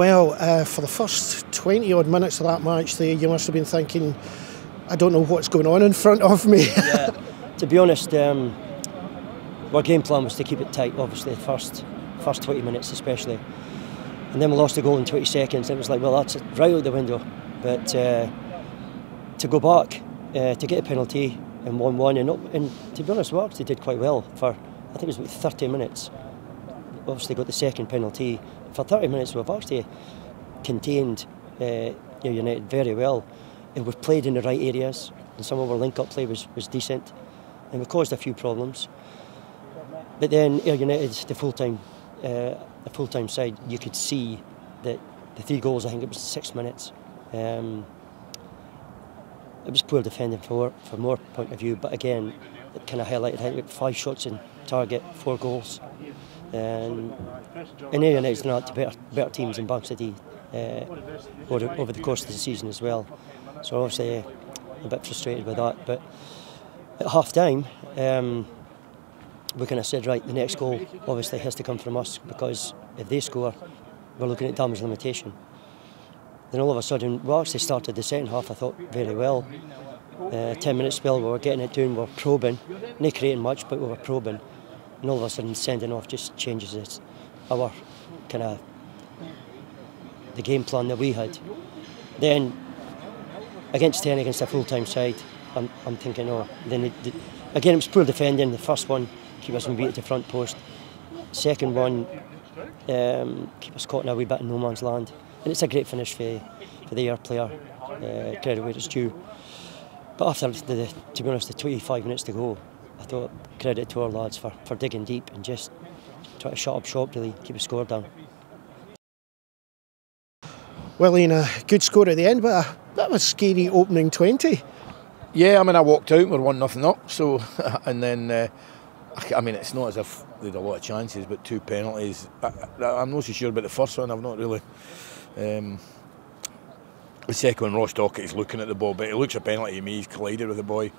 Well, for the first 20 odd minutes of that match there, you must have been thinking, I don't know what's going on in front of me. Yeah, to be honest, our game plan was to keep it tight, obviously, the first 20 minutes especially. And then we lost a goal in 20 seconds. It was like, well, that's right out the window. But to go back, to get a penalty and 1-1, and to be honest, we actually did quite well for, I think it was about 30 minutes. Obviously got the second penalty. For 30 minutes we've actually contained United very well, and we've played in the right areas, and some of our link-up play was decent, and we caused a few problems. But then Ayr United, the full-time side, you could see that the 3 goals, I think it was 6 minutes. It was poor defending from our point of view, but again, it kind of highlighted, I think we had 5 shots in target, 4 goals. And Ayr United's done that to better teams in Bank City over the course of the season as well. So obviously a bit frustrated with that. But at half time, we kind of said, right, the next goal obviously has to come from us, because if they score, we're looking at damage limitation. Then all of a sudden, we actually started the second half, I thought, very well. 10-minute spell, we were getting it doing, we were probing, not creating much, but we were probing. And all of a sudden, sending off just changes our kind of the game plan that we had. Then against 10 against a full-time side, I'm thinking, oh, then again it was poor defending. The first one, keep us beat at the front post. Second one, keep us caught in a wee bit in no man's land. And it's a great finish for the Ayr player. Credit where it's due. But after to be honest, the 25 minutes to go, I thought credit to our lads for digging deep and just trying to shut up shop, really, keep the score down. Well, Ian, a good score at the end, but a bit of a scary opening 20. Yeah, I mean, I walked out, we're 1-0 up, so, and then, I mean, it's not as if they had a lot of chances, but 2 penalties. I'm not so sure about the first one, I've not really. The second one, Ross Dockett is looking at the ball, but it looks a penalty to me, he's collided with the boy.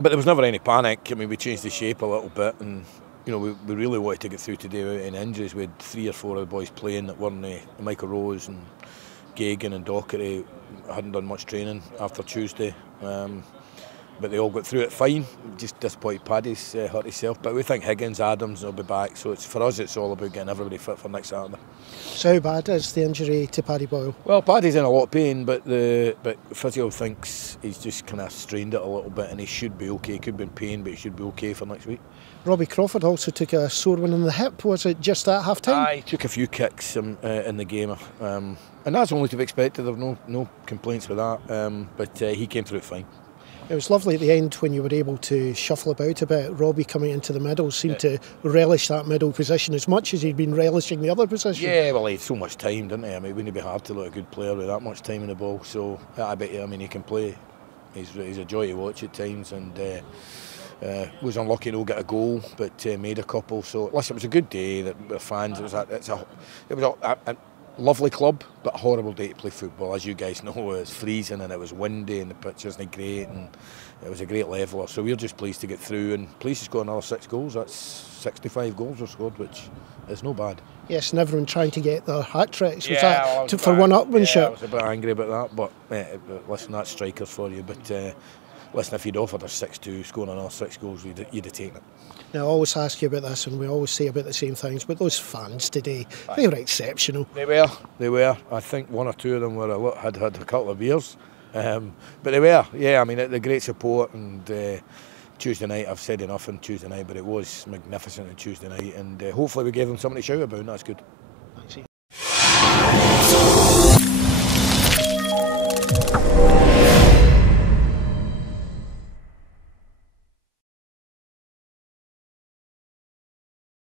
But there was never any panic. I mean, we changed the shape a little bit, and you know, we really wanted to get through today without any injuries. We had 3 or 4 of the boys playing that weren't Michael Rose and Gagan and Docherty hadn't done much training after Tuesday, but they all got through it fine. Just disappointed Paddy's hurt himself, but we think Higgins, Adams will be back. So for us, it's all about getting everybody fit for next Saturday. So how bad is the injury to Paddy Boyle? Well, Paddy's in a lot of pain, but physio thinks he's just kind of strained it a little bit, and he should be okay. He could be in pain, but he should be okay for next week. Robbie Crawford also took a sore one in the hip. Was it just at half time? He took a few kicks in the game, and that's only to be expected. There's no complaints with that, but he came through it fine. It was lovely at the end when you were able to shuffle about a bit. Robbie coming into the middle seemed to relish that middle position as much as he'd been relishing the other position. Yeah, well, he had so much time, didn't he? I mean, it wouldn't be hard to look a good player with that much time in the ball. So I bet you, I mean, he can play. He's a joy to watch at times, and was unlucky to get a goal, but made a couple. So listen, it was a good day. That the fans, it was a lovely club, but a horrible day to play football. As you guys know, it was freezing and it was windy and the pitch wasn't great, and it was a great leveler. So we're just pleased to get through, and pleased to score another 6 goals. That's 65 goals were scored, which is no bad. Yes, and everyone trying to get their hat-tricks. Was that for one-upmanship? Yeah, I was a bit angry about that, but listen, that's strikers for you. But listen, if you'd offered us 6-2, scoring another 6 goals, you'd have taken it. Now, I always ask you about this, and we always say about the same things, but those fans today, they were exceptional. They were. I think 1 or 2 of them had a couple of beers, but they were. Yeah, I mean, the great support, and Tuesday night, I've said enough on Tuesday night, but it was magnificent on Tuesday night, and hopefully we gave them something to shout about, and that's good.